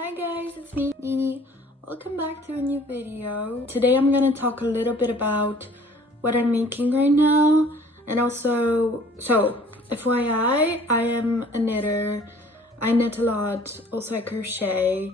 Hi guys, it's me, Nini. Welcome back to a new video. Today I'm gonna talk a little bit about what I'm making right now, and also, FYI, I am a knitter. I knit a lot, also I crochet.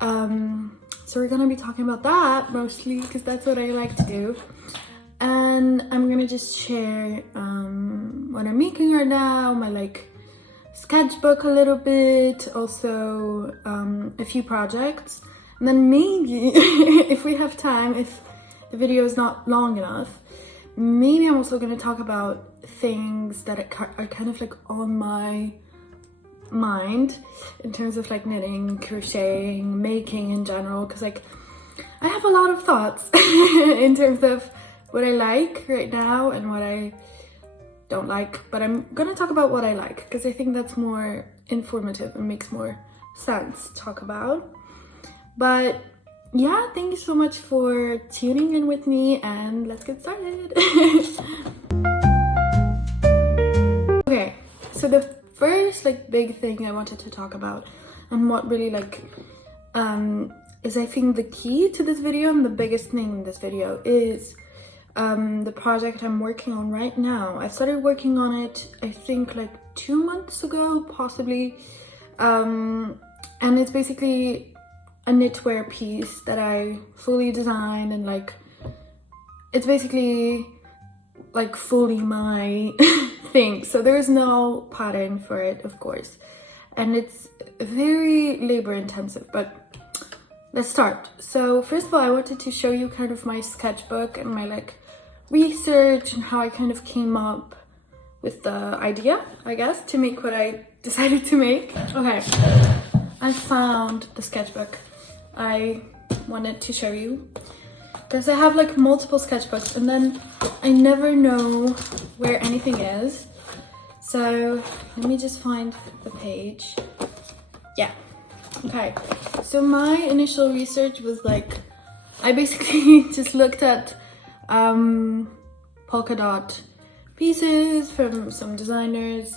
So we're gonna be talking about that mostly because that's what I like to do. And I'm gonna just share what I'm making right now, my sketchbook a little bit, also a few projects, and then maybe if we have time, if the video is not long enough, maybe I'm also going to talk about things that are kind of on my mind in terms of knitting, crocheting, making in general, because I have a lot of thoughts in terms of what I like right now and what I don't like, but I'm gonna talk about what I like because I think that's more informative and makes more sense to talk about. But yeah, thank you so much for tuning in with me, and let's get started. Okay, so the first big thing I wanted to talk about, and what really is I think the key to this video and the biggest thing in this video is the project I'm working on right now. I started working on it, I think 2 months ago, possibly. And it's basically a knitwear piece that I fully designed, and it's basically fully my thing. So there's no pattern for it, of course. And it's very labor intensive, but let's start. So first of all, I wanted to show you kind of my sketchbook and my research and how I kind of came up with the idea, I guess, to make what I decided to make. Okay, I found the sketchbook I wanted to show you because I have multiple sketchbooks and then I never know where anything is. So let me just find the page. Yeah, okay. So my initial research was I basically just looked at polka dot pieces from some designers.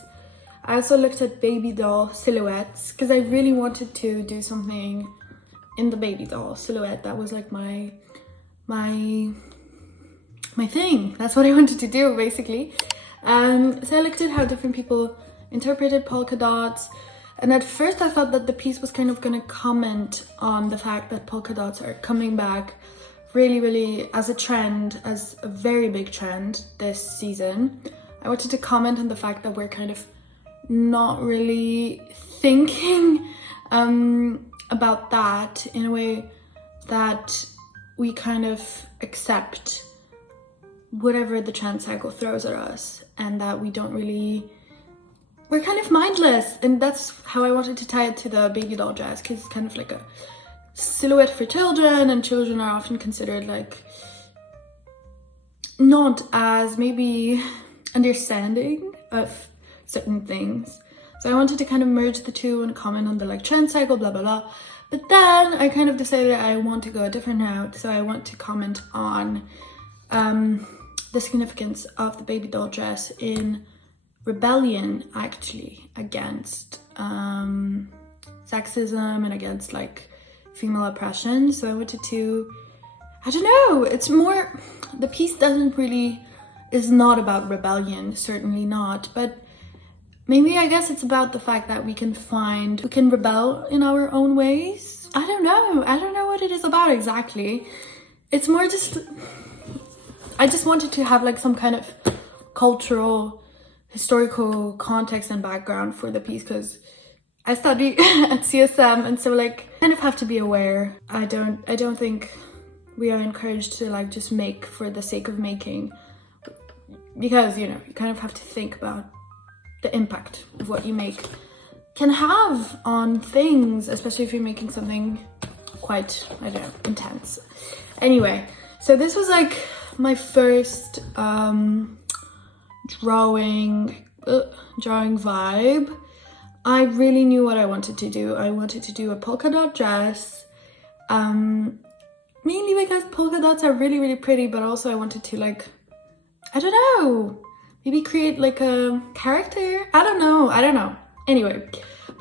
I also looked at baby doll silhouettes because I really wanted to do something in the baby doll silhouette. That was my thing. That's what I wanted to do basically. So I looked at how different people interpreted polka dots, and at first I thought that the piece was kind of gonna comment on the fact that polka dots are coming back really as a trend, as a very big trend this season. I wanted to comment on the fact that we're kind of not really thinking about that in a way that we kind of accept whatever the trend cycle throws at us, and that we're kind of mindless. And that's how I wanted to tie it to the baby doll dress, because it's kind of a silhouette for children, and children are often considered not as maybe understanding of certain things. So I wanted to kind of merge the two and comment on the trend cycle, blah blah blah. But then I kind of decided I want to go a different route, so I want to comment on the significance of the baby doll dress in rebellion, actually, against sexism and against female oppression. So I wanted to, I don't know, it's more, the piece is not about rebellion, certainly not, but maybe I guess it's about the fact that we can rebel in our own ways. I don't know what it is about exactly. It's more just, I just wanted to have some kind of cultural, historical context and background for the piece, because I study at CSM, and so kind of have to be aware. I don't think we are encouraged to just make for the sake of making, because you kind of have to think about the impact of what you make can have on things, especially if you're making something quite, I don't know, intense. Anyway, so this was my first drawing vibe. I really knew what I wanted to do. I wanted to do a polka dot dress, mainly because polka dots are really pretty, but also I wanted to I don't know, maybe create a character. I don't know. Anyway,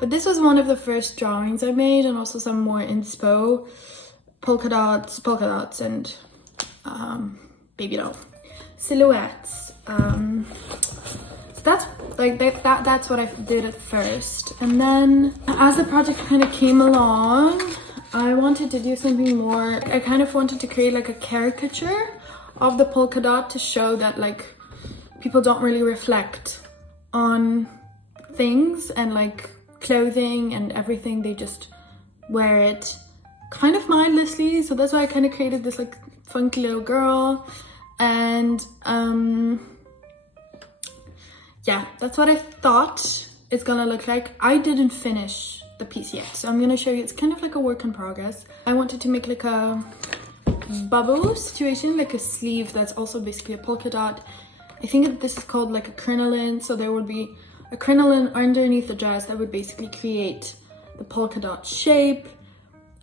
But this was one of the first drawings I made, and also some more inspo, polka dots and baby doll silhouettes. So that's like that's what I did at first. And then as the project kind of came along, I wanted to do something more. I kind of wanted to create like a caricature of the polka dot to show that like people don't really reflect on things and like clothing and everything. They just wear it kind of mindlessly. So that's why I kind of created this like funky little girl. And yeah, that's what I thought it's gonna look like. I didn't finish the piece yet, so I'm gonna show you. It's kind of like a work in progress. I wanted to make like a bubble situation, like a sleeve that's also basically a polka dot. I think this is called like a crinoline, so there would be a crinoline underneath the dress that would basically create the polka dot shape.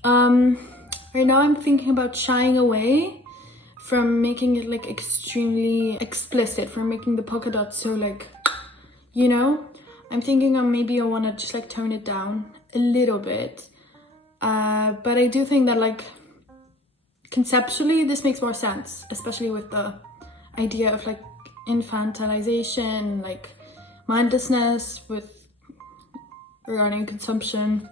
Right now I'm thinking about shying away from making it like extremely explicit, from making the polka dot so like, you know, I'm thinking maybe I want to just like tone it down a little bit. But I do think that like conceptually this makes more sense, especially with the idea of like infantilization, like mindlessness with regarding consumption,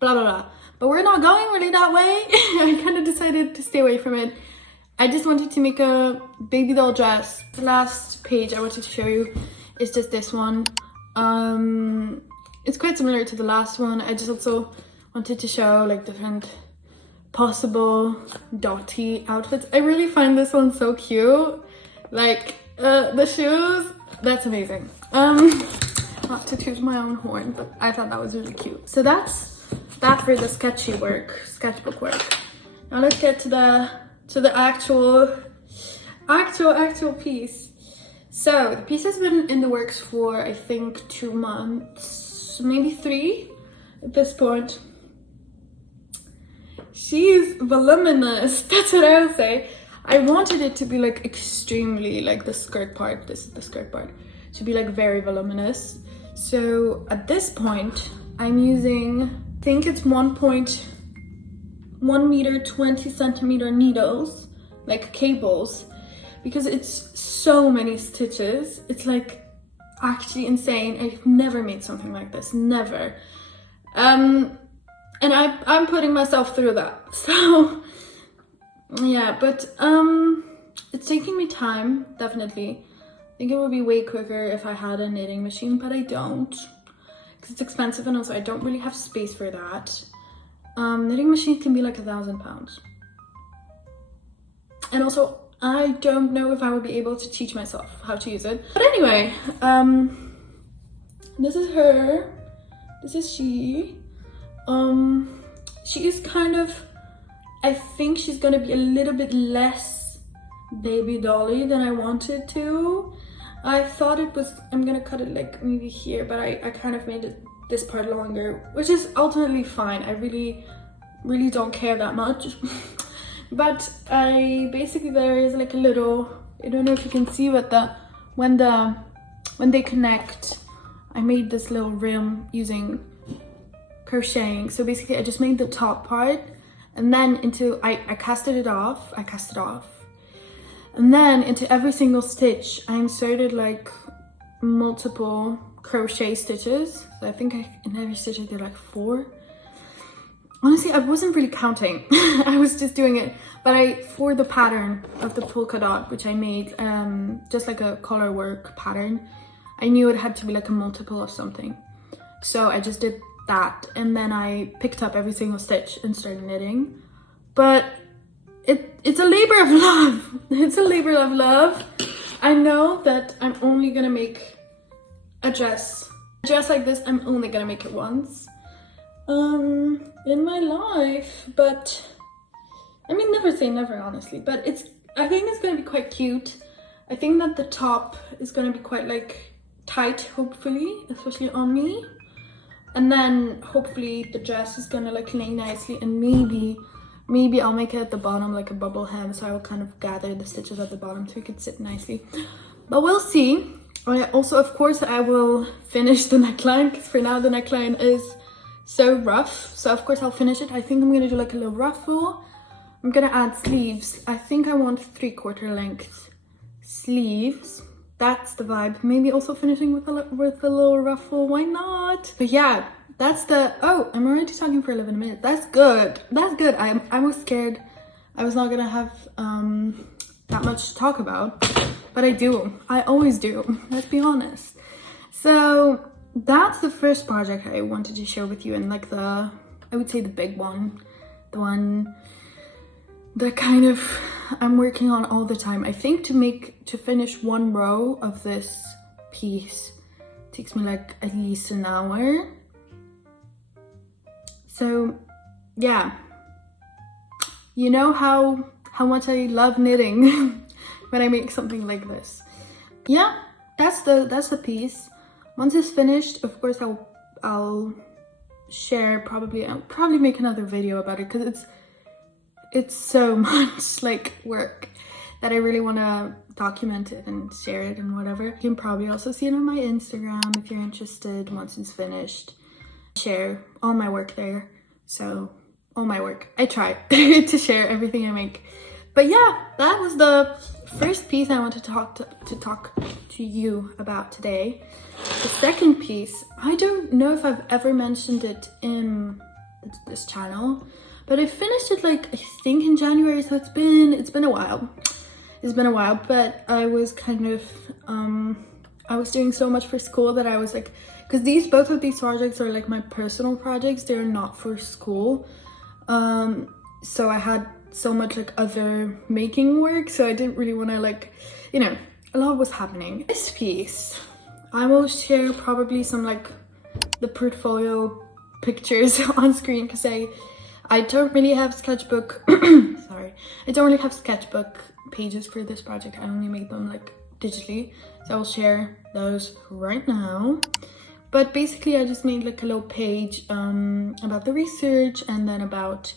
blah blah blah. But we're not going really that way. I kind of decided to stay away from it. I just wanted to make a baby doll dress. The last page I wanted to show you is just this one. It's quite similar to the last one. I just also wanted to show like different possible dotty outfits. I really find this one so cute. Like the shoes, that's amazing. Not to toot my own horn, but I thought that was really cute. So that's that for the sketchbook work. Now let's get to the actual piece. So the piece has been in the works for I think 2 months, maybe 3 at this point. She's voluminous, that's what I would say. I wanted it to be like extremely, like the skirt part, this is the skirt part, to be like very voluminous. So at this point I'm using, I think it's 1.1 meter 20 centimeter needles, like cables, because it's so many stitches. It's like actually insane. I've never made something like this, never. And I'm putting myself through that. So yeah, but it's taking me time, definitely. I think it would be way quicker if I had a knitting machine, but I don't, because it's expensive, and also I don't really have space for that. Knitting machine can be like £1,000. And also I don't know if I would be able to teach myself how to use it. But anyway, this is her, this is she. She is kind of, I think she's gonna be a little bit less baby dolly than I wanted to. I thought it was, I'm gonna cut it like maybe here, but I kind of made it this part longer, which is ultimately fine. I really don't care that much. But I basically, there is like a little, I don't know if you can see, but when they connect, I made this little rim using crocheting. So basically I just made the top part, and then I casted it off, and then into every single stitch I inserted like multiple crochet stitches. So I think in every stitch I did like 4. Honestly, I wasn't really counting. I was just doing it. But for the pattern of the polka dot, which I made just like a color work pattern, I knew it had to be like a multiple of something. So I just did that, and then I picked up every single stitch and started knitting. But it's a labor of love. It's a labor of love. I know that I'm only gonna make a dress like this. I'm only gonna make it once in my life, but I mean, never say never, honestly. But I think it's gonna be quite cute. I think that the top is gonna be quite like tight, hopefully, especially on me. And then hopefully the dress is gonna like lay nicely, and maybe I'll make it at the bottom like a bubble hem, so I will kind of gather the stitches at the bottom so it could sit nicely. But we'll see. Also, of course, I will finish the neckline, because for now the neckline is so rough. So of course I'll finish it. I think I'm gonna do like a little ruffle. I'm gonna add sleeves. I think I want 3/4 length sleeves. That's the vibe. Maybe also finishing with a little ruffle. Why not? But yeah, that's the... Oh, I'm already talking for 11 minutes. That's good. That's good. I was scared I was not gonna have that much to talk about, but I do. I always do. Let's be honest. So that's the first project I wanted to share with you, and like I would say the big one, the one that kind of I'm working on all the time. I think to finish one row of this piece takes me like at least an hour. So yeah, you know how much I love knitting when I make something like this. Yeah, that's the piece. Once it's finished, of course I'll share, I'll probably make another video about it, because it's so much like work that I really want to document it and share it and whatever. You can probably also see it on my Instagram if you're interested. Once it's finished, share all my work there. So all my work, I try to share everything I make. But yeah, that was the first piece I wanted to talk to you about today. The second piece, I don't know if I've ever mentioned it in this channel, but I finished it like I think in January, so it's been a while. It's been a while, but I was kind of I was doing so much for school that I was like, because both of these projects are like my personal projects, they're not for school. So I had so much like other making work, so I didn't really want to like, you know, a lot was happening. This piece, I will share probably some like the portfolio pictures on screen, because I don't really have sketchbook sorry, I don't really have sketchbook pages for this project. I only make them like digitally, so I'll share those right now. But basically I just made like a little page about the research, and then about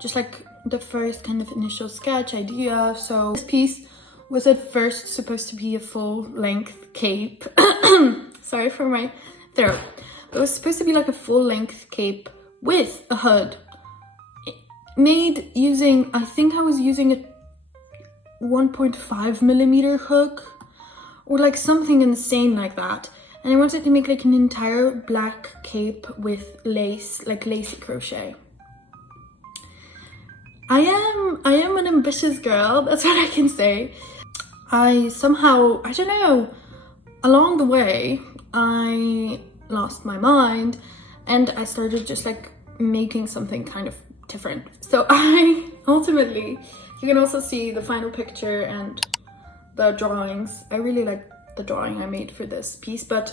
just like the first kind of initial sketch idea. So this piece was at first supposed to be a full-length cape. Sorry for my throat. It was supposed to be like a full-length cape with a hood, made using, I think I was using a 1.5mm hook or like something insane like that. And I wanted to make like an entire black cape with lace, like lacy crochet. I am an ambitious girl, that's what I can say. I somehow, I don't know, along the way, I lost my mind and I started just like making something kind of different. So I ultimately, you can also see the final picture and the drawings. I really like the drawing I made for this piece, but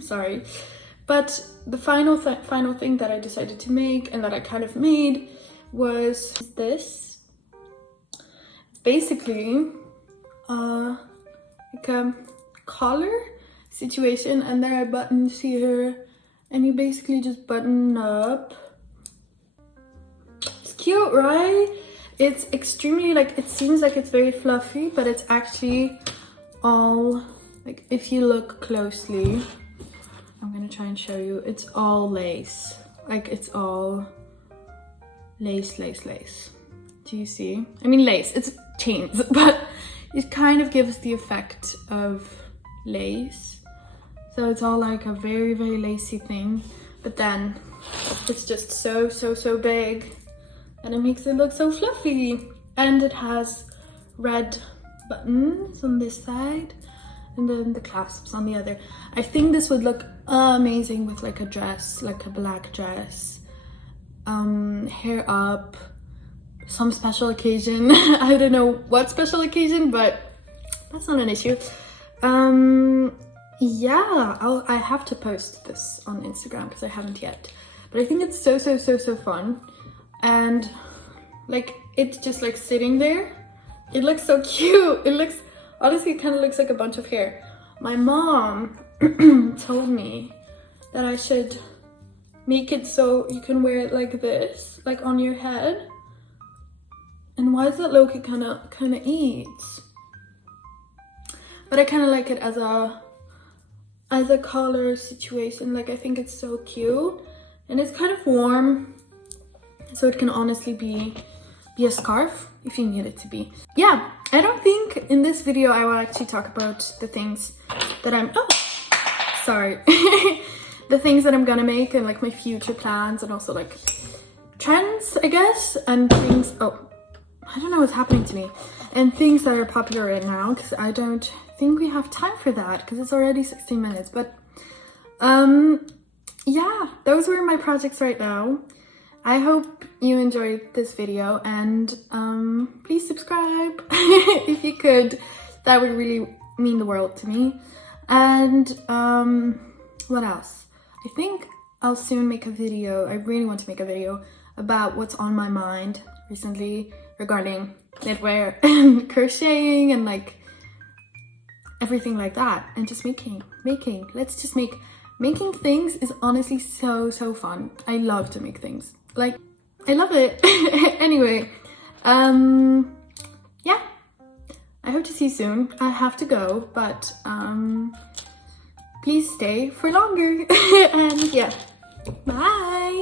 sorry. But the final thing that I decided to make and that I kind of made was this. It's basically like a collar situation, and there are buttons here, and you basically just button up. It's cute, right? It's extremely like, it seems like it's very fluffy, but it's actually all like, if you look closely, I'm gonna try and show you, it's all lace. Like it's all lace. Do you see? I mean lace, it's chains, but it kind of gives the effect of lace. So it's all like a very, very lacy thing, but then it's just so big and it makes it look so fluffy. And it has red buttons on this side and then the clasps on the other. I think this would look amazing with like a dress, like a black dress, hair up, some special occasion. I don't know what special occasion, but that's not an issue. Yeah, I have to post this on Instagram because I haven't yet, but I think it's so fun. And like, it's just like sitting there, it looks so cute. It looks, honestly, it kind of looks like a bunch of hair. My mom told me that I should make it so you can wear it like this, like on your head. And why is that Loki kind of eats? but I kind of like it as a collar situation. Like, I think it's so cute, and it's kind of warm, so it can honestly be a scarf if you need it to be. Yeah, I don't think in this video I will actually talk about the things that I'm the things that I'm gonna make and like my future plans, and also like trends, I guess, and things. I don't know what's happening to me, and things that are popular right now, because I don't think we have time for that because it's already 16 minutes. But yeah, those were my projects right now. I hope you enjoyed this video, and please subscribe if you could. That would really mean the world to me. And what else? I think I'll soon make a video. I really want to make a video about what's on my mind recently regarding knitwear and crocheting and like everything like that, and just making. Let's just making things is honestly so fun. I love to make things. Like, I love it. Anyway, yeah, I hope to see you soon. I have to go, but please stay for longer. And yeah, bye.